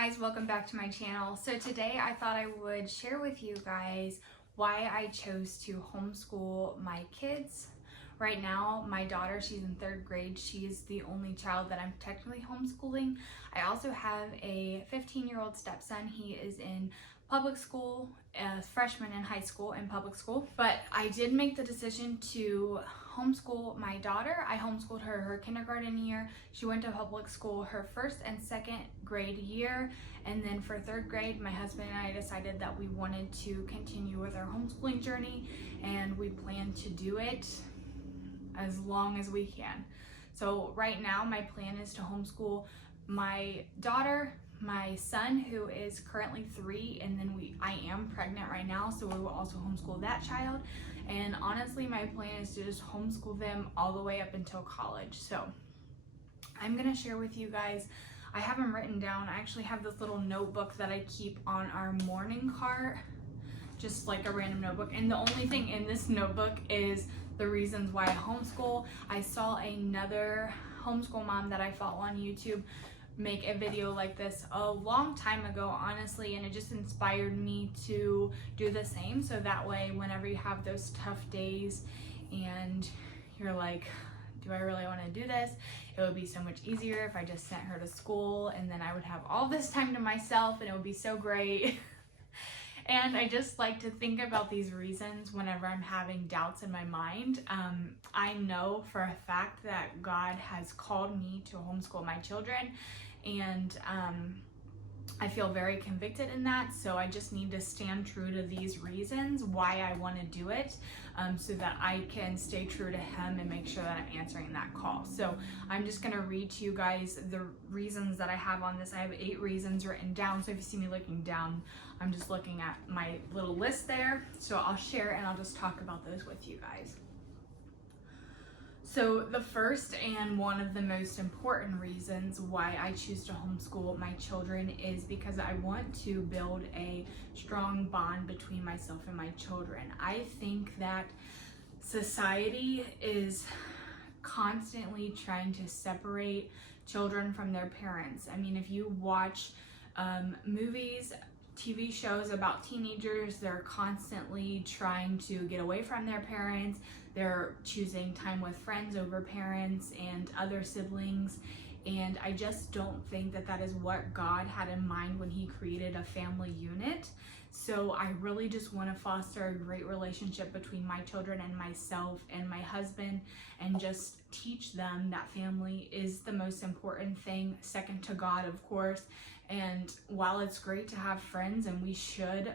guys, welcome back to my channel. So today I thought I would share with you guys why I chose to homeschool my kids. Right now, my daughter, she's in 3rd grade. She is the only child that I'm technically homeschooling. I also have a 15-year-old stepson. He is in public school, a freshman in high school in public school. But I did make the decision to homeschool my daughter. I homeschooled her kindergarten year. She went to public school her 1st and 2nd grade year. And then for 3rd grade, my husband and I decided that we wanted to continue with our homeschooling journey, and we plan to do it as long as we can. So right now my plan is to homeschool my daughter, my son who is currently 3, and then I am pregnant right now, so we will also homeschool that child. And honestly, my plan is to just homeschool them all the way up until college. So I'm gonna share with you guys, I have them written down. I actually have this little notebook that I keep on our morning cart, just like a random notebook. And the only thing in this notebook is the reasons why I homeschool. I saw another homeschool mom that I follow on YouTube make a video like this a long time ago, honestly, and it just inspired me to do the same. So that way, whenever you have those tough days and you're like, do I really want to do this? It would be so much easier if I just sent her to school, and then I would have all this time to myself, and it would be so great. And I just like to think about these reasons whenever I'm having doubts in my mind. I know for a fact that God has called me to homeschool my children, and I feel very convicted in that. So I just need to stand true to these reasons why I want to do it, so that I can stay true to Him and make sure that I'm answering that call. So I'm just going to read to you guys the reasons that I have on this. I have 8 reasons written down. So if you see me looking down, I'm just looking at my little list there. So I'll share and I'll just talk about those with you guys. So the first and one of the most important reasons why I choose to homeschool my children is because I want to build a strong bond between myself and my children. I think that society is constantly trying to separate children from their parents. I mean, if you watch movies, TV shows about teenagers, they're constantly trying to get away from their parents. They're choosing time with friends over parents and other siblings. And I just don't think that that is what God had in mind when He created a family unit. So I really just want to foster a great relationship between my children and myself and my husband, and just teach them that family is the most important thing, second to God, of course. And while it's great to have friends, and we should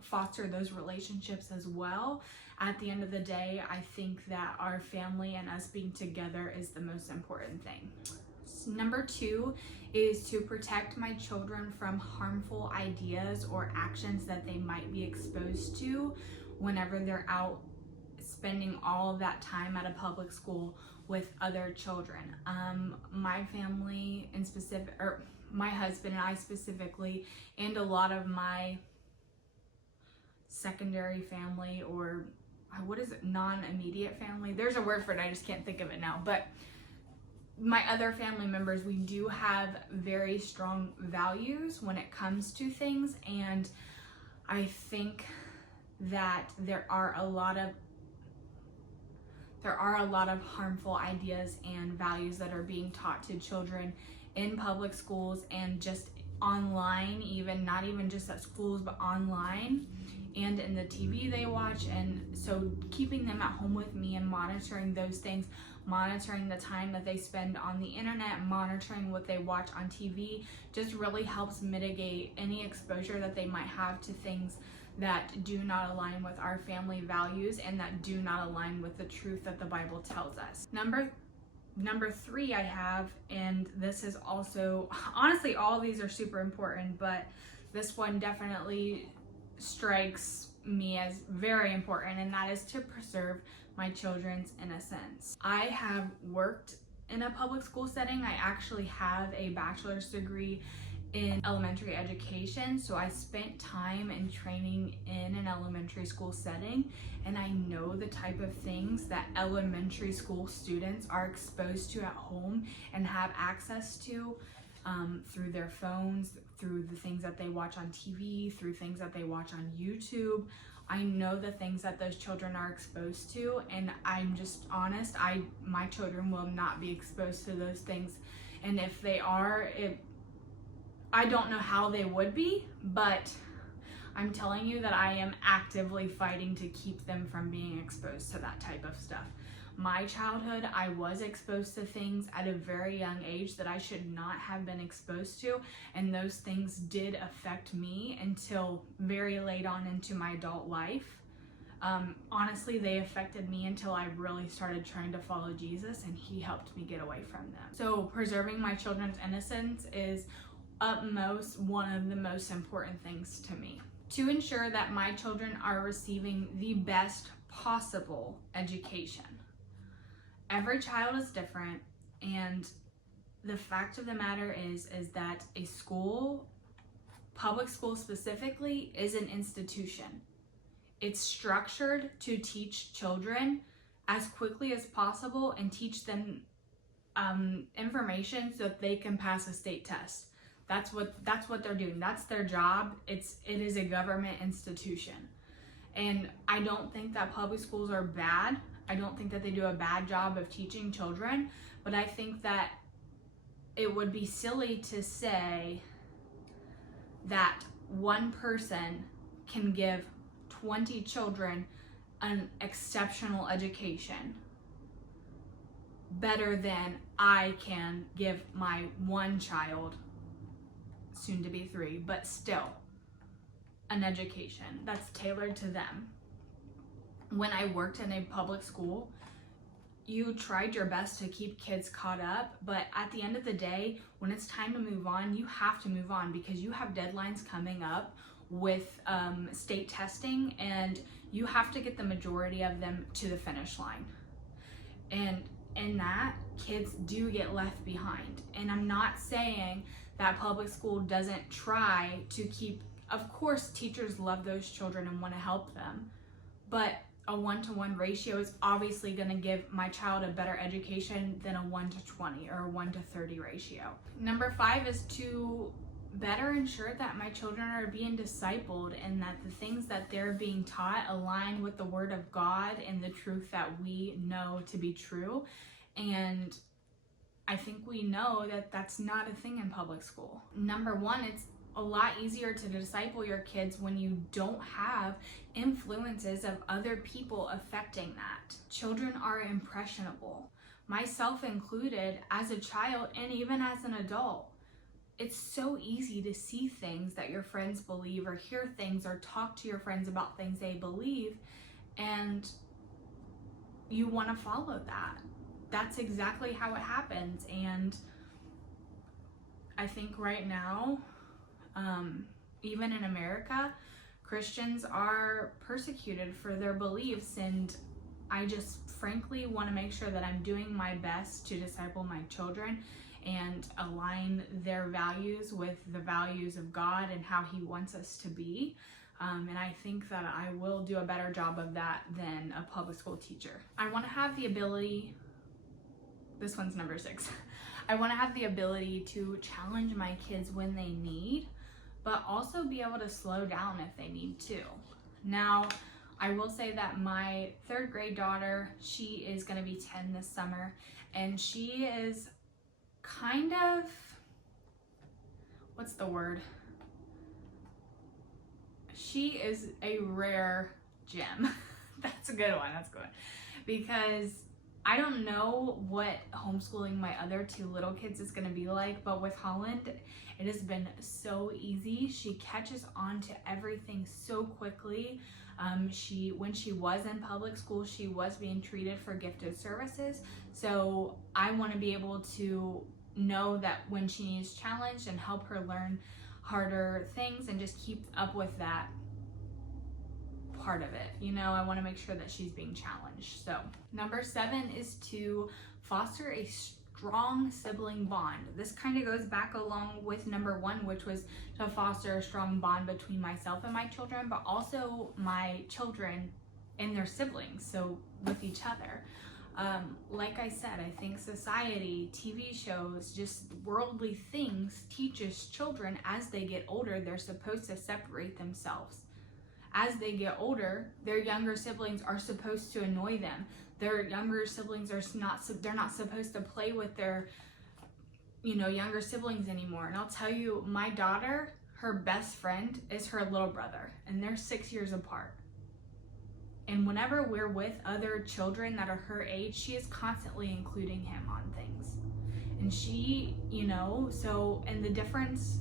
foster those relationships as well, at the end of the day, I think that our family and us being together is the most important thing. Number 2 is to protect my children from harmful ideas or actions that they might be exposed to whenever they're out spending all of that time at a public school with other children. My family in specific, or my husband and I specifically, and a lot of my secondary family, or what is it, non-immediate family, there's a word for it, I just can't think of it now, but my other family members, we do have very strong values when it comes to things. And I think that there are a lot of harmful ideas and values that are being taught to children in public schools and just online, even not even just at schools, but online and in the TV they watch. And so keeping them at home with me and monitoring those things, monitoring the time that they spend on the internet, monitoring what they watch on TV, just really helps mitigate any exposure that they might have to things that do not align with our family values and that do not align with the truth that the Bible tells us. Number 3 I have, and this is also, honestly, all of these are super important, but this one definitely strikes me as very important, and that is to preserve my children's innocence. I have worked in a public school setting. I actually have a bachelor's degree in elementary education, so I spent time and training in an elementary school setting, and I know the type of things that elementary school students are exposed to at home and have access to. through their phones, through the things that they watch on TV, through things that they watch on YouTube. I know the things that those children are exposed to, and I'm just honest, my children will not be exposed to those things. And if they are, I don't know how they would be, but I'm telling you that I am actively fighting to keep them from being exposed to that type of stuff. My childhood, I was exposed to things at a very young age that I should not have been exposed to, and those things did affect me until very late on into my adult life. Honestly, they affected me until I really started trying to follow Jesus, and he helped me get away from them. So preserving my children's innocence is utmost one of the most important things to me. To ensure that my children are receiving the best possible education. Every child is different, and the fact of the matter is that a school, public school specifically, is an institution. It's structured to teach children as quickly as possible and teach them information so that they can pass a state test. That's what they're doing. That's their job. It is a government institution. And I don't think that public schools are bad. I don't think that they do a bad job of teaching children, but I think that it would be silly to say that one person can give 20 children an exceptional education better than I can give my one child, soon to be 3, but still, an education that's tailored to them. When I worked in a public school, you tried your best to keep kids caught up, but at the end of the day, when it's time to move on, you have to move on because you have deadlines coming up with state testing, and you have to get the majority of them to the finish line. And in that, kids do get left behind. And I'm not saying that public school doesn't try to keep, of course, teachers love those children and want to help them, but a 1-to-1 ratio is obviously going to give my child a better education than a 1-to-20 or a 1-to-30 ratio. Number 5 is to better ensure that my children are being discipled and that the things that they're being taught align with the Word of God and the truth that we know to be true. And I think we know that that's not a thing in public school. Number 1, it's a lot easier to disciple your kids when you don't have influences of other people affecting that. Children are impressionable, myself included, as a child and even as an adult. It's so easy to see things that your friends believe or hear things or talk to your friends about things they believe, and you want to follow that. That's exactly how it happens. And I think right now, even in America, Christians are persecuted for their beliefs, and I just frankly want to make sure that I'm doing my best to disciple my children and align their values with the values of God and how He wants us to be. And I think that I will do a better job of that than a public school teacher. I want to have the ability, this one's number 6, I want to have the ability to challenge my kids when they need, but also be able to slow down if they need to. Now, I will say that my 3rd grade daughter, she is going to be 10 this summer, and she is kind of, what's the word? She is a rare gem. That's a good one, that's a good one. Because I don't know what homeschooling my other 2 little kids is going to be like, but with Holland, it has been so easy. She catches on to everything so quickly. When she was in public school, she was being treated for gifted services. So I want to be able to know that when she needs challenged and help her learn harder things and just keep up with that part of it. You know, I want to make sure that she's being challenged. So number 7 is to foster a strong sibling bond. This kind of goes back along with number 1, which was to foster a strong bond between myself and my children, but also my children and their siblings, so with each other. Like I said, I think society, TV shows, just worldly things teaches children as they get older, they're supposed to separate themselves. As they get older, their younger siblings are supposed to annoy them. Their younger siblings they're not supposed to play with their, younger siblings anymore. And I'll tell you, my daughter, her best friend is her little brother, and they're 6 years apart. And whenever we're with other children that are her age, she is constantly including him on things. And she, and the difference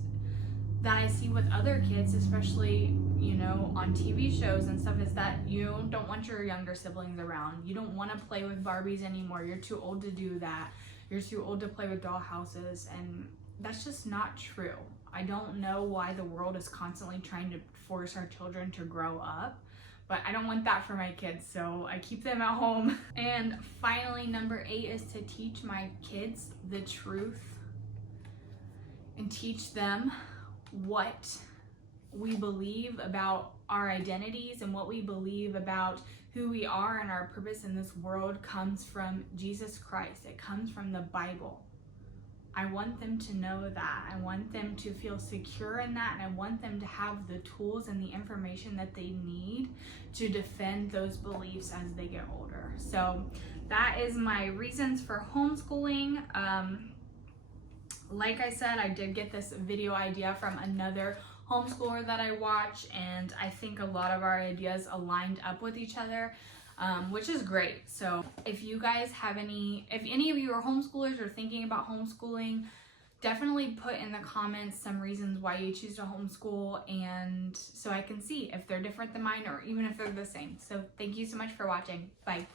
that I see with other kids, especially, on TV shows and stuff, is that you don't want your younger siblings around. You don't want to play with Barbies anymore. You're too old to do that. You're too old to play with doll houses. And that's just not true. I don't know why the world is constantly trying to force our children to grow up, but I don't want that for my kids, so I keep them at home. And finally, number 8 is to teach my kids the truth and teach them what we believe about our identities and what we believe about who we are and our purpose in this world comes from Jesus Christ. It comes from the Bible. I want them to know that. I want them to feel secure in that, and I want them to have the tools and the information that they need to defend those beliefs as they get older. So that is my reasons for homeschooling. Like I said, I did get this video idea from another homeschooler that I watch, and I think a lot of our ideas aligned up with each other, which is great. So if you guys have if any of you are homeschoolers or thinking about homeschooling, definitely put in the comments some reasons why you choose to homeschool, and so I can see if they're different than mine or even if they're the same. So thank you so much for watching. Bye.